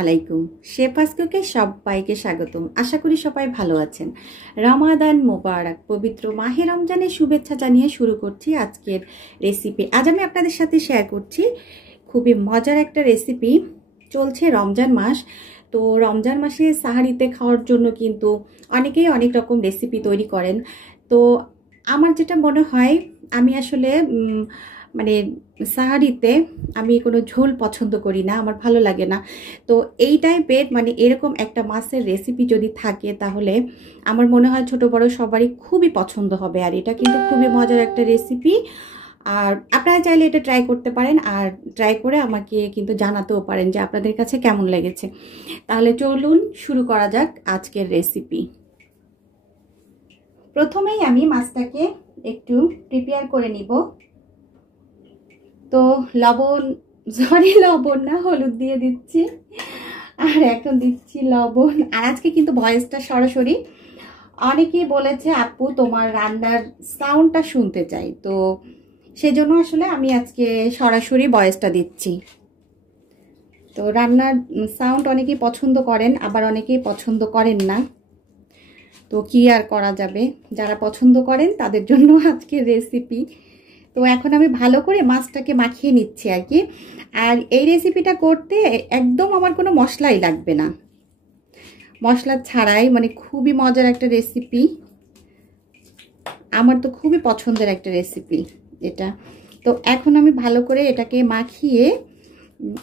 আলাইকুম। শেফাস কুকে সবাইকে স্বাগতম। আশা করি সবাই ভালো আছেন। রমাদান মোবারক, পবিত্র মাহে রমজানের শুভেচ্ছা জানিয়ে শুরু করছি আজকের রেসিপি। আজ আমি আপনাদের সাথে শেয়ার করছি খুবই মজার একটা রেসিপি। চলছে রমজান মাস, তো রমজান মাসে সাহারিতে খাওয়ার জন্য কিন্তু অনেকেই অনেক রকম রেসিপি তৈরি করেন। তো আমার যেটা মনে হয়, আমি আসলে মানে সাহারিতে আমি কোনো ঝোল পছন্দ করি না, আমার ভালো লাগে না। তো এই টাইপের এরকম একটা মাছের রেসিপি যদি থাকে তাহলে আমার মনে হয় ছোট বড় সবারই খুবই পছন্দ হবে। আর এটা কিন্তু খুবই মজার একটা রেসিপি, আর আপনারা চাইলে এটা ট্রাই করতে পারেন, আর ট্রাই করে আমাকে কিন্তু জানাতেও পারেন যে আপনাদের কাছে কেমন লেগেছে। তাহলে চলুন শুরু করা যাক আজকের রেসিপি। প্রথমেই আমি মাছটাকে একটু প্রিপেয়ার করে নিব। তো লবণ না, হলুদ দিয়ে দিচ্ছি, আর এখন দিচ্ছি লবণ। আর আজকে কিন্তু ভয়েসটা সরাসরি, অনেকেই বলেছে আপু তোমার রান্নার সাউন্ডটা শুনতে চাই, তো সেজন্য আসলে আমি আজকে সরাসরি ভয়েসটা দিচ্ছি। তো রান্নার সাউন্ড অনেকেই পছন্দ করেন, আবার অনেকেই পছন্দ করেন না। তো কি আর করা যাবে, যারা পছন্দ করেন তাদের জন্য আজকের রেসিপি। তো এখন আমি ভালো করে মাছটাকে মাখিয়ে নিচ্ছি আর কি। আর এই রেসিপিটা করতে একদম আমার কোনো মশলাই লাগবে না, মশলা ছাড়াই খুবই মজার একটা রেসিপি। আমার তো খুবই পছন্দের একটা রেসিপি এটা। তো এখন আমি ভালো করে এটাকে মাখিয়ে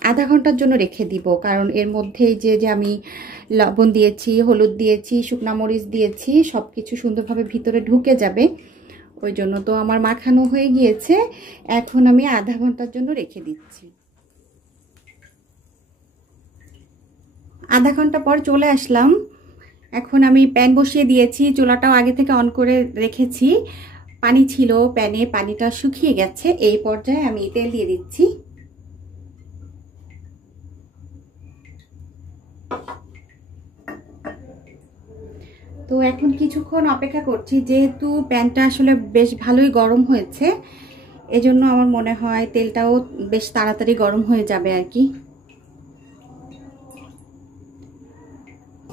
আধা ঘন্টার জন্য রেখে দিব, কারণ এর মধ্যেই যে আমি লবণ দিয়েছি, হলুদ দিয়েছি, শুকনা মরিচ দিয়েছি, সব কিছু সুন্দরভাবে ভিতরে ঢুকে যাবে, ওই জন্য। তো আমার মাখানো হয়ে গিয়েছে, এখন আমি আধা ঘন্টার জন্য রেখে দিচ্ছি। আধা ঘন্টা পর চলে আসলাম। এখন আমি প্যান বসিয়ে দিয়েছি, চুলাটাও আগে থেকে অন করে রেখেছি। পানি ছিল প্যানে, পানিটা শুকিয়ে গেছে। এই পর্যায়ে আমি তেল দিয়ে দিচ্ছি। তো এখন কিছুক্ষণ অপেক্ষা করছি, যেহেতু প্যানটা আসলে বেশ ভালোই গরম হয়েছে, এজন্য আমার মনে হয় তেলটাও বেশ তাড়াতাড়ি গরম হয়ে যাবে আর কি।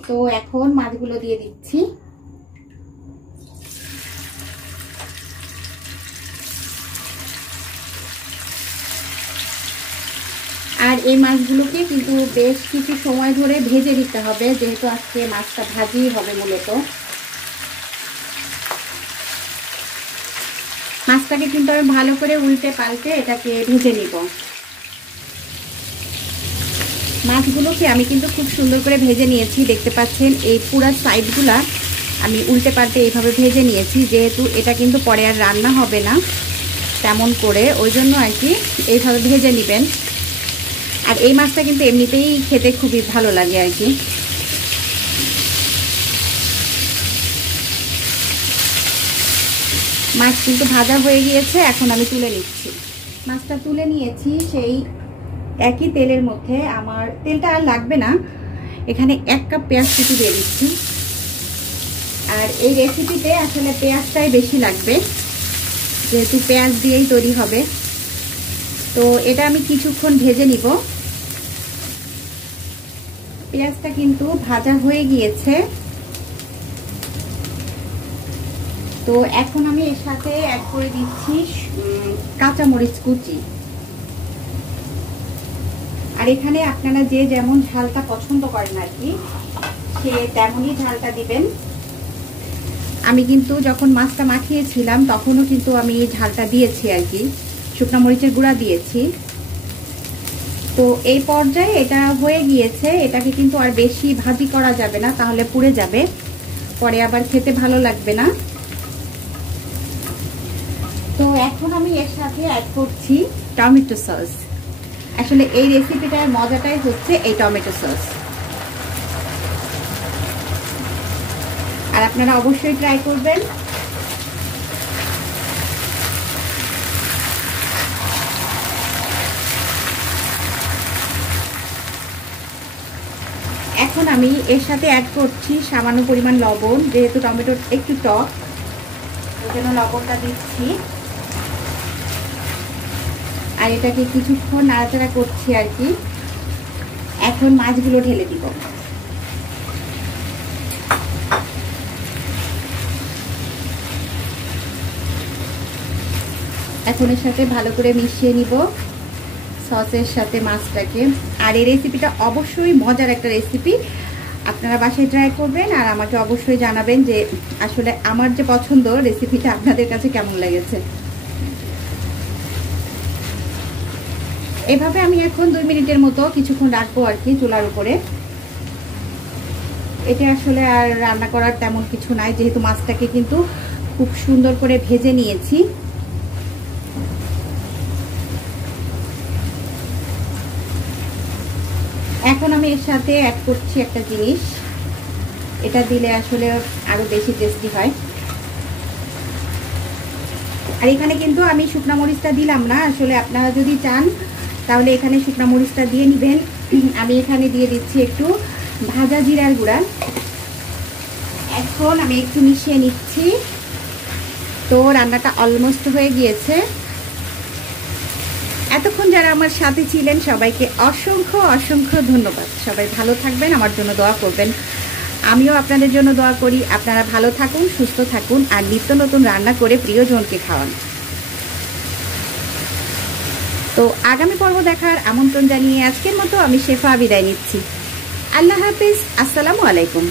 তো এখন মাছগুলো দিয়ে দিচ্ছি। আর এই মাছগুলোকে কিন্তু বেশ কিছু সময় ধরে ভেজে নিতে হবে, যেহেতু আজকে মাছটা ভাজিই হবে মূলত। মাছটাকে কিন্তু আমি ভালো করে উল্টে পাল্টে এটাকে ভেজে নিব। মাছগুলোকে আমি কিন্তু খুব সুন্দর করে ভেজে নিয়েছি, দেখতে পাচ্ছেন এই পুরো সাইডগুলা আমি উল্টে পাল্টে এইভাবে ভেজে নিয়েছি, যেহেতু এটা কিন্তু পরে আর রান্না হবে না তেমন করে, ওই জন্য আর কি এইভাবে ভেজে নেবেন। আর এই মাছটা কিন্তু এমনিতেই খেতে খুবই ভালো লাগে আর কি। মাছ কিন্তু ভাজা হয়ে গিয়েছে, এখন আমি তুলে নিচ্ছি। মাছটা তুলে নিয়েছি, সেই একই তেলের মধ্যে, আমার তেলটা আর লাগবে না, এখানে 1 কাপ পেঁয়াজ কুচি দিয়ে দিচ্ছি। আর এই রেসিপিতে আসলে পেঁয়াজটাই বেশি লাগবে, যেহেতু পেঁয়াজ দিয়েই তৈরি হবে। তো এটা আমি কিছুক্ষণ ভেজে নিব। পেঁয়াজটা কিন্তু ভাজা হয়ে গিয়েছে। তো এখন আমি এর সাথে অ্যাড করে দিচ্ছি কাঁচামরিচ কুচি। আর এখানে আপনারা যে যেমন ঝালটা পছন্দ করেন আর কি, সে তেমনই ঝালটা দিবেন। আমি কিন্তু যখন মাছটা মাখিয়েছিলাম তখনও কিন্তু আমি ঝালটা দিয়েছি আর কি, শুকনো মরিচের গুঁড়া দিয়েছি। তো এই পর্যায়ে এটা হয়ে গিয়েছে, এটাকে কিন্তু আর বেশি ভাজি করা যাবে না, তাহলে পুড়ে যাবে, পরে আবার খেতে ভালো লাগবে না। তো এখন আমি এর সাথে অ্যাড করছি টমেটো সস। আসলে এই রেসিপিটার মজাটাই হচ্ছে এই টমেটো সস, আর আপনারা অবশ্যই ট্রাই করবেন। এখন আমি এর সাথে অ্যাড করছি সামান্য পরিমাণ লবণ, যেহেতু টমেটো একটু টক, ওই জন্য লবণটা দিচ্ছি। আর এটাকে কিছুক্ষণ নাড়াচাড়া করছি আর কি। এখন মাছগুলো ঢেলে দিব। এখন এর সাথে ভালো করে মিশিয়ে নিব সসের সাথে মাছটাকে। আর এই রেসিপিটা অবশ্যই মজার একটা রেসিপি, আপনারা বাসায় ট্রাই করবেন আর আমাকে অবশ্যই জানাবেন যে আসলে আমার যে পছন্দ রেসিপিটা আপনাদের কাছে কেমন লেগেছে। এভাবে আমি এখন 2 মিনিটের মতো কিছুক্ষণ রাখবো আর কি চুলার উপরে। এটা আসলে আর রান্না করার তেমন কিছু নাই, যেহেতু মাছটাকে কিন্তু খুব সুন্দর করে ভেজে নিয়েছি। এখন আমি এর সাথে অ্যাড করছি একটা জিনিস, এটা দিলে আসলে আরো বেশি টেস্টি হয়। আর এখানে কিন্তু আমি শুকনা মরিচটা দিলাম না, আসলে আপনারা যদি চান তাহলে এখানে শুকনা মরিচটা দিয়ে নেবেন। আমি এখানে দিয়ে দিচ্ছি একটু ভাজা জিরার গুঁড়া। এখন আমি একটু মিশিয়ে নিচ্ছি। তো রান্নাটা অলমোস্ট হয়ে গিয়েছে। এতক্ষণ যারা আমার সাথে ছিলেন সবাইকে অসংখ্য অসংখ্য ধন্যবাদ। সবাই ভালো থাকবেন, আমার জন্য দোয়া করবেন, আমিও আপনাদের জন্য দোয়া করি। আপনারা ভালো থাকুন, সুস্থ থাকুন আর নিত্য নতুন রান্না করে প্রিয়জনকে খাওয়ান। তো আগামী পর্ব দেখার আমন্ত্রণ জানিয়ে আজকের মতো আমি শেফা বিদায় নিচ্ছি। আল্লাহ হাফিজ, আসসালামু আলাইকুম।